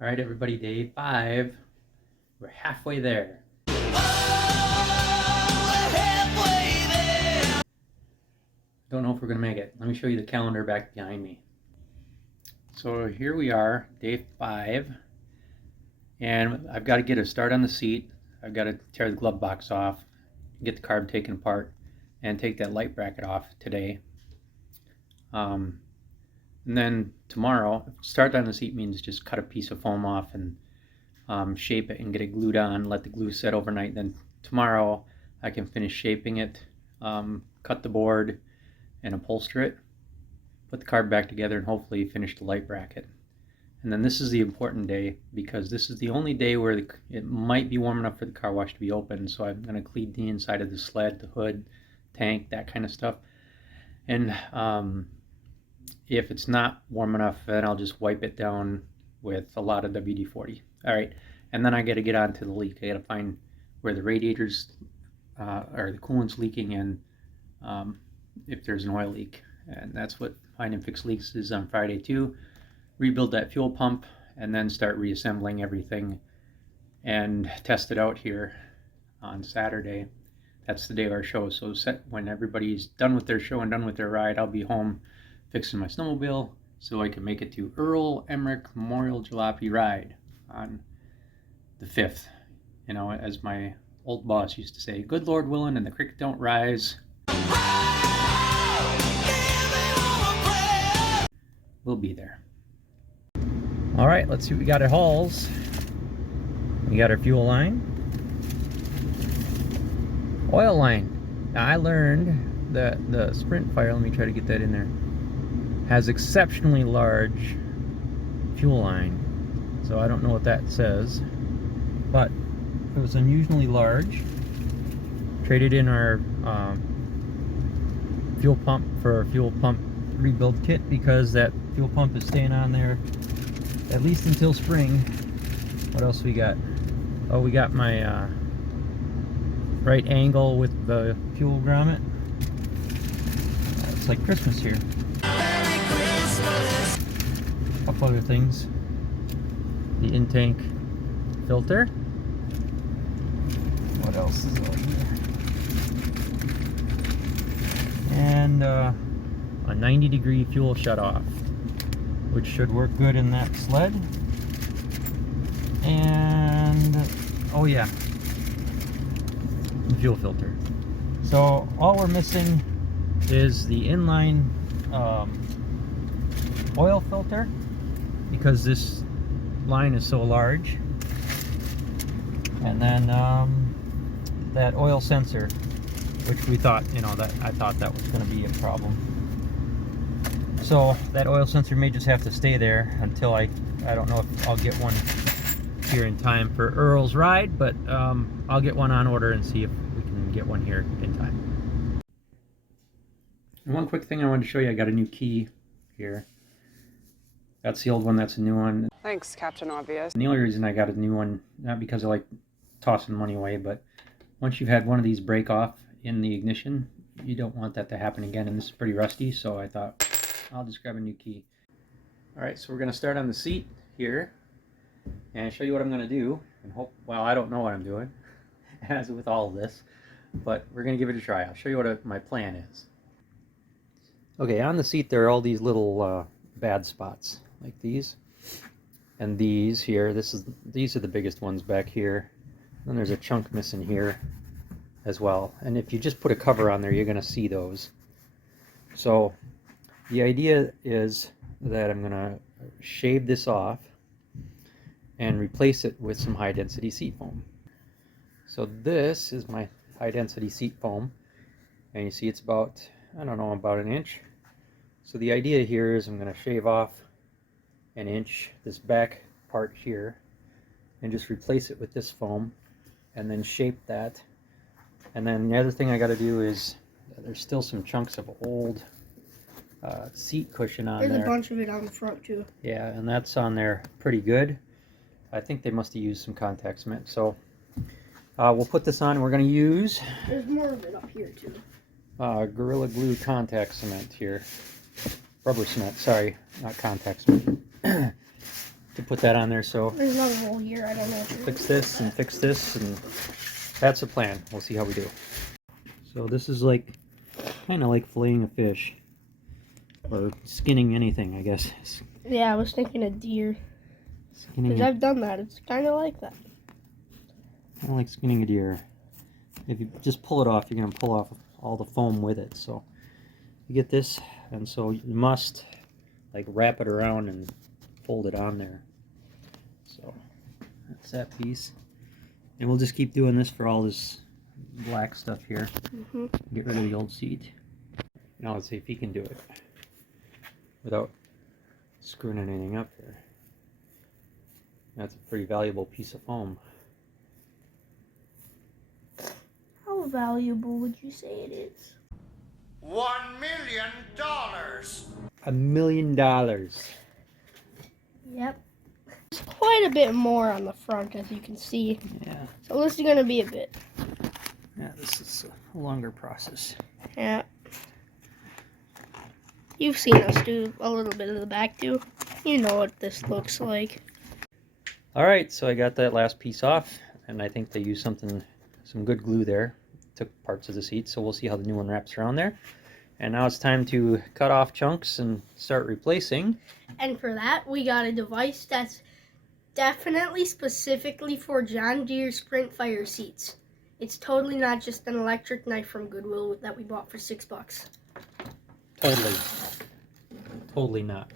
All right, everybody, day 5. We're halfway there. Don't know if we're going to make it. Let me show you the calendar back behind me. So here we are, day 5. And I've got to get a start on the seat. I've got to tear the glove box off, get the carb taken apart, and take that light bracket off today. And then tomorrow, start on the seat means just cut a piece of foam off and shape it and get it glued on, let the glue set overnight. Then tomorrow I can finish shaping it, cut the board and upholster it, put the carb back together, and hopefully finish the light bracket. And then this is the important day because this is the only day where it might be warm enough for the car wash to be open. So I'm going to clean the inside of the sled, the hood, tank, that kind of stuff. And if it's not warm enough, then I'll just wipe it down with a lot of WD-40. All right, and then I got to get on to the leak. I got to find where the radiators or the coolant's leaking, and if there's an oil leak. And that's what Find and Fix Leaks is on Friday too. Rebuild that fuel pump and then start reassembling everything and test it out here on Saturday. That's the day of our show. So when everybody's done with their show and done with their ride, I'll be home fixing my snowmobile so I can make it to Earl Emmerich Memorial Jalopy Ride on the 5th. You know, as my old boss used to say, good Lord willing and the creek don't rise, we'll be there. All right, let's see what we got at Hall's. We got our fuel line, oil line. Now I learned that the Sprintfire, let me try to get that in there, has exceptionally large fuel line. So I don't know what that says, but it was unusually large. Traded in our fuel pump for a fuel pump rebuild kit because that fuel pump is staying on there at least until spring. What else we got? Oh, we got my right angle with the fuel grommet. It's like Christmas here. A couple other things. The in-tank filter. What else is over here? And a 90-degree fuel shutoff, which should work good in that sled. And oh yeah, the fuel filter. So all we're missing is the inline oil filter, because this line is so large, and then that oil sensor, which we thought, you know, that I thought that was going to be a problem. So that oil sensor may just have to stay there until I don't know if I'll get one here in time for Earl's ride, but I'll get one on order and see if we can get one here in time. And one quick thing I wanted to show you, I got a new key here. That's the old one, that's a new one. Thanks, Captain Obvious. And the only reason I got a new one, not because I like tossing money away, but once you've had one of these break off in the ignition, you don't want that to happen again, and this is pretty rusty, so I thought I'll just grab a new key. Alright, so we're going to start on the seat here and show you what I'm going to do, and hope, well, I don't know what I'm doing, as with all of this, but we're going to give it a try. I'll show you what my plan is. Okay, on the seat there are all these little bad spots, like these, and these here. These are the biggest ones back here. Then there's a chunk missing here as well, and if you just put a cover on there, you're going to see those. So the idea is that I'm going to shave this off and replace it with some high-density seat foam. So this is my high-density seat foam, and you see it's about, I don't know, about an inch. So the idea here is I'm going to shave off an inch, this back part here, and just replace it with this foam, and then shape that. And then the other thing I got to do is, there's still some chunks of old seat cushion on there. There's a bunch of it on the front too. Yeah, and that's on there pretty good. I think they must have used some contact cement. So we'll put this on, and we're going to use... There's more of it up here too. Gorilla Glue contact cement here. Rubber cement, sorry, not contact cement. to put that on there. So There's another hole here. I don't know. fix this and fix this, and that's the plan. We'll see how we do. So this is like kind of like filleting a fish or skinning anything, I guess. Yeah, I was thinking of deer. Skinning Because I've done that. It's kind of like that. kind of like skinning a deer. If you just pull it off, you're going to pull off all the foam with it. So you get this, and so you must like wrap it around and fold it on there. So that's that piece. And we'll just keep doing this for all this black stuff here. Get rid of the old seat. Now let's see if he can do it without screwing anything up there. That's a pretty valuable piece of foam. How valuable would you say it is? $1 million. $1 million. Yep. There's quite a bit more on the front, as you can see. Yeah. So this is going to be a bit. Yeah, this is a longer process. Yeah. You've seen us do a little bit of the back too. You know what this looks like. Alright, so I got that last piece off, and I think they used some good glue there. Took parts of the seat, so we'll see how the new one wraps around there. And now it's time to cut off chunks and start replacing. And for that, we got a device that's definitely specifically for John Deere Sprintfire seats. It's totally not just an electric knife from Goodwill that we bought for $6. Totally not.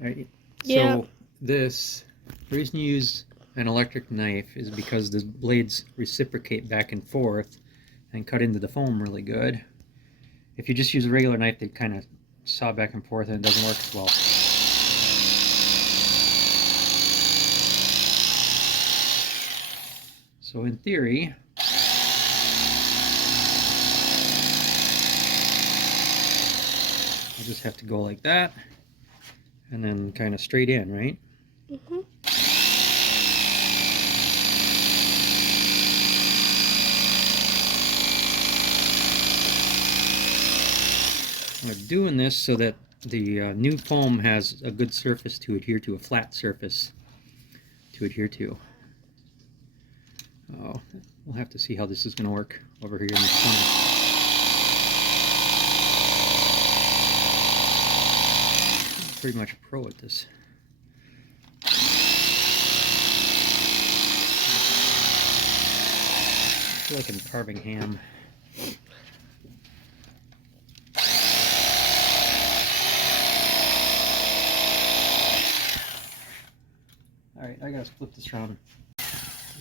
Alright, Yeah. so the reason you use an electric knife is because the blades reciprocate back and forth and cut into the foam really good. If you just use a regular knife, they kind of saw back and forth and it doesn't work as well. So in theory, I just have to go like that and then kind of straight in, right? We're doing this so that the new foam has a good surface to adhere to, a flat surface to adhere to. Oh, we'll have to see how this is going to work over here in the corner. I'm pretty much a pro at this. I feel like I'm carving ham. Alright, I gotta flip this around.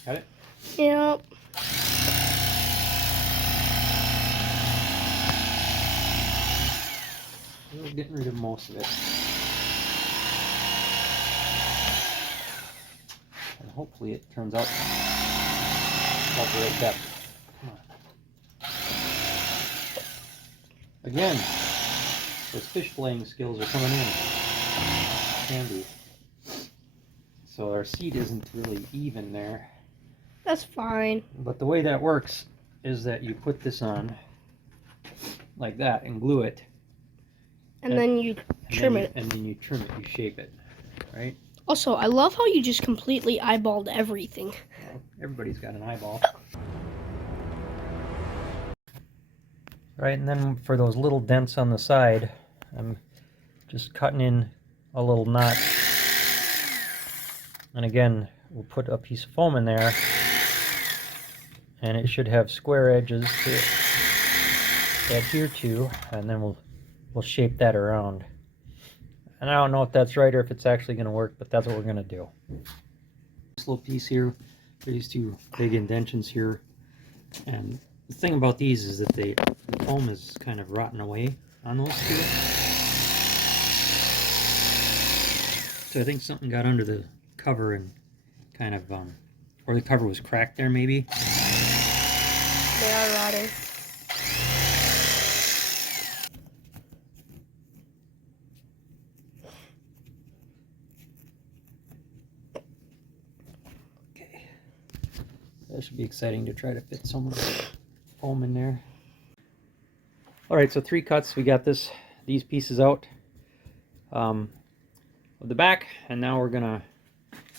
Got it? Yep. We're getting rid of most of it. And hopefully it turns out about the right depth. Come on. Again, those fish filleting skills are coming in. Handy. So our seat isn't really even there. That's fine. But the way that works is that you put this on like that and glue it. And then you trim it. And then you trim it, you shape it, right? Also, I love how you just completely eyeballed everything. Well, everybody's got an eyeball. Right, and then for those little dents on the side, I'm just cutting in a little notch. And again, we'll put a piece of foam in there, and it should have square edges to adhere to, and then we'll shape that around. And I don't know if that's right or if it's actually going to work, but that's what we're going to do. This little piece here, these two big indentions here, and the thing about these is that the foam is kind of rotten away on those two. So I think something got under the cover and kind of, or the cover was cracked there maybe. They are rotting. Okay. That should be exciting to try to fit some of the foam in there. Alright, so 3 cuts. We got these pieces out. of the back, and now we're gonna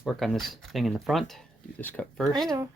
work on this thing in the front. Do this cut first. I know.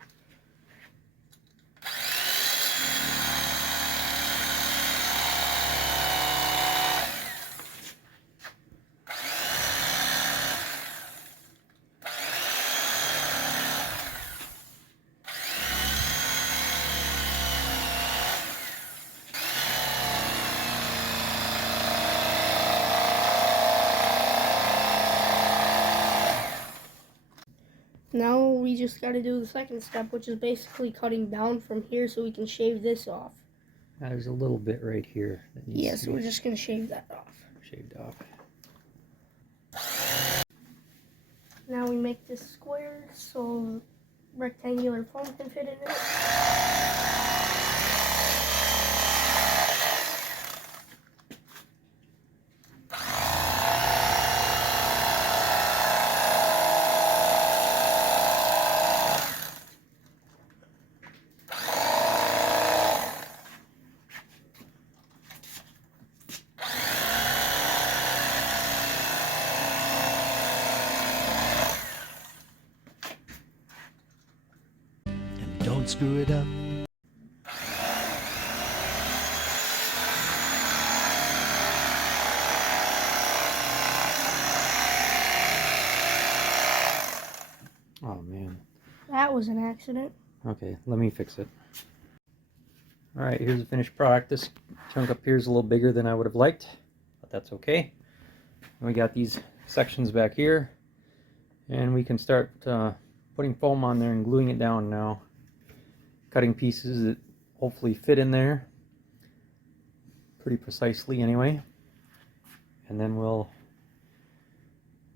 Now we just got to do the second step, which is basically cutting down from here so we can shave this off. Now there's a little bit right here that needs Yes, to be we're just going to shave that off. shaved off. Now we make this square so rectangular foam can fit in it. Don't screw it up. Oh man. That was an accident. Okay, let me fix it. Alright, here's the finished product. This chunk up here is a little bigger than I would have liked, but that's okay. And we got these sections back here, and we can start putting foam on there and gluing it down now. Cutting pieces that hopefully fit in there pretty precisely anyway. And then we'll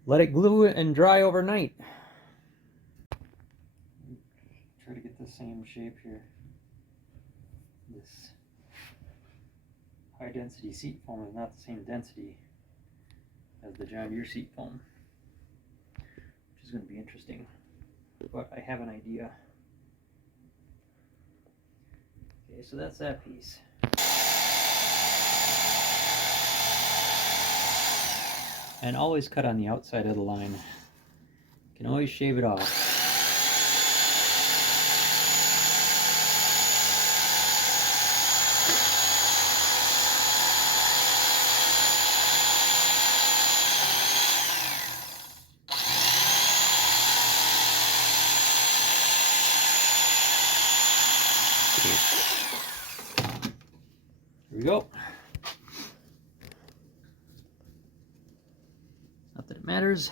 let it glue and dry overnight. Try to get the same shape here. This high density seat foam is not the same density as the John Deere seat foam, which is going to be interesting, but I have an idea. Okay, so that's that piece. And always cut on the outside of the line. You can always shave it off. Here we go. Not that it matters.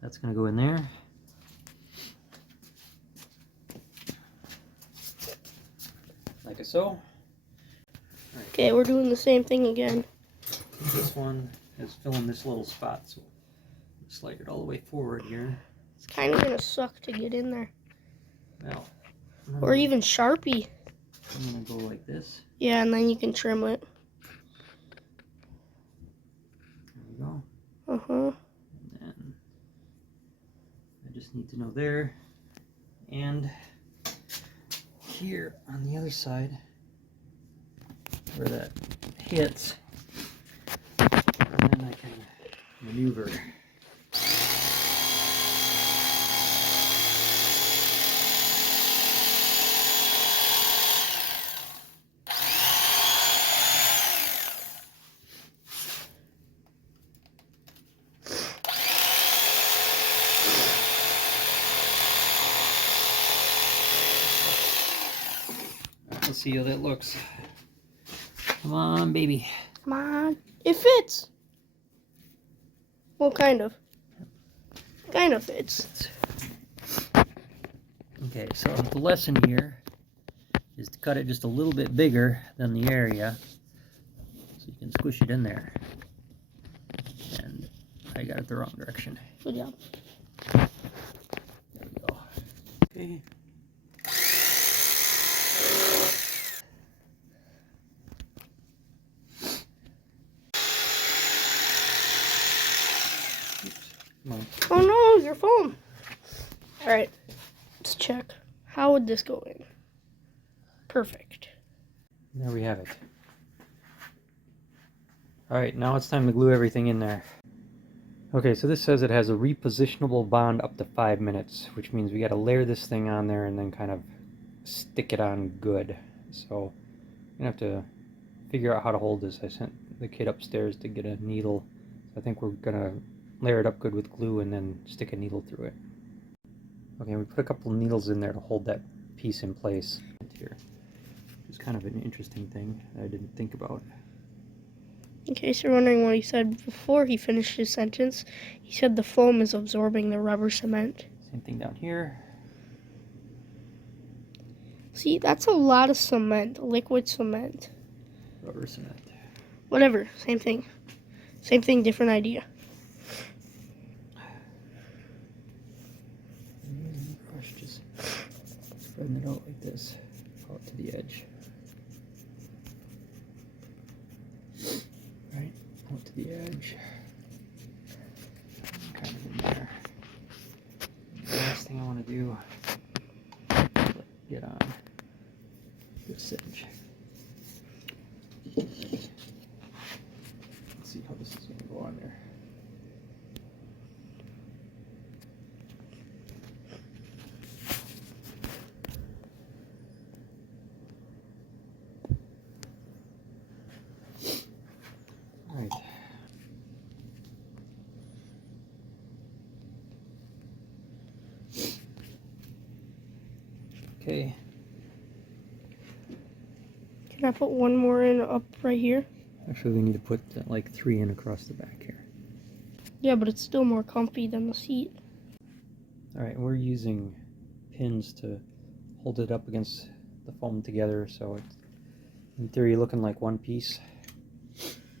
That's going to go in there. Like so. Right. Okay, we're doing the same thing again. This one is filling this little spot, so slide it all the way forward here. It's kind of going to suck to get in there. Well, Or even Sharpie. I'm going to go like this. Yeah, and then you can trim it. There we go. Uh-huh. And then I just need to know there and here on the other side where that hits, and then I can maneuver. Let's see how that looks. Come on, baby. Come on. It fits. Well, kind of. Kind of fits. Okay, so the lesson here is to cut it just a little bit bigger than the area so you can squish it in there. And I got it the wrong direction. Good job. There we go. Okay. Come on. Oh no, your foam. Alright, let's check. How would this go in? Perfect. There we have it. Alright, now it's time to glue everything in there. Okay, so this says it has a repositionable bond up to 5 minutes, which means we got to layer this thing on there and then kind of stick it on good. So I'm gonna have to figure out how to hold this. I sent the kid upstairs to get a needle. So I think we're gonna layer it up good with glue and then stick a needle through it. Okay, we put a couple of needles in there to hold that piece in place here. It's kind of an interesting thing that I didn't think about. In case you're wondering what he said before he finished his sentence, he said the foam is absorbing the rubber cement. Same thing down here. See, that's a lot of cement, liquid cement. Rubber cement. Whatever, same thing. Same thing, different idea. Brush, just spreading it out like this, out to the edge. Right, out to the edge. Kind of in there. The last thing I want to do is get on this edge. Let's see how this is going to go on there. All right. Okay. Can I put one more in up right here? Actually, we need to put like 3 in across the back here. Yeah, but it's still more comfy than the seat. All right, we're using pins to hold it up against the foam together, so it's in theory looking like one piece.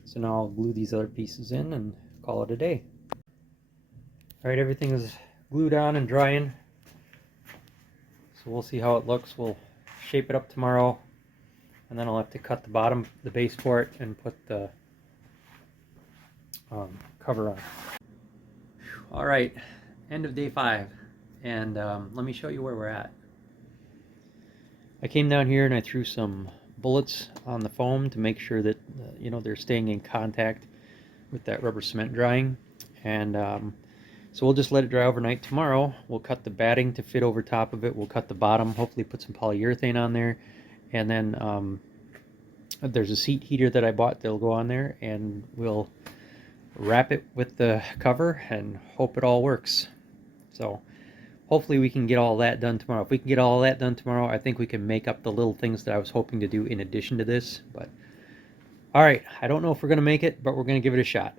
So now I'll glue these other pieces in and call it a day. All right, everything is glued on and drying. So we'll see how it looks. We'll shape it up tomorrow, and then I'll have to cut the bottom, the base for it, and put the cover on. All right, end of day 5, and let me show you where we're at. I came down here and I threw some bullets on the foam to make sure that you know, they're staying in contact with that rubber cement drying, and so we'll just let it dry overnight. Tomorrow we'll cut the batting to fit over top of it. We'll cut the bottom, hopefully put some polyurethane on there, and then there's a seat heater that I bought that'll go on there, and we'll wrap it with the cover and hope it all works. So hopefully we can get all that done tomorrow. If we can get all that done tomorrow, I think we can make up the little things that I was hoping to do in addition to this. But all right, I don't know if we're going to make it, but we're going to give it a shot.